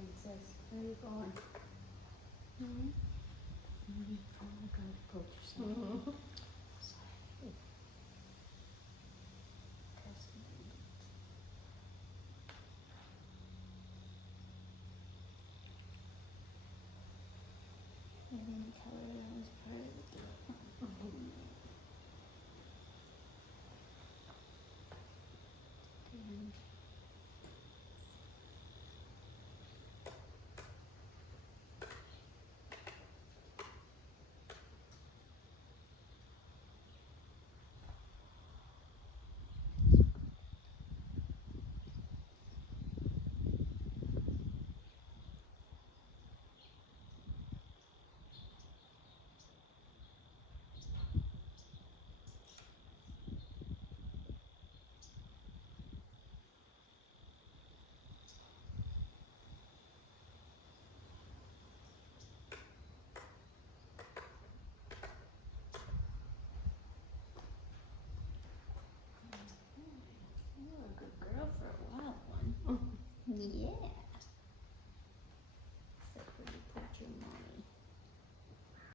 Princess. Where are you going? Mm-hmm. Oh my God, put yourself. Mm-hmm. Sorry. Testing. I didn't tell her that was part of the deal. Damn. You were a good girl for a while, one. Yeah.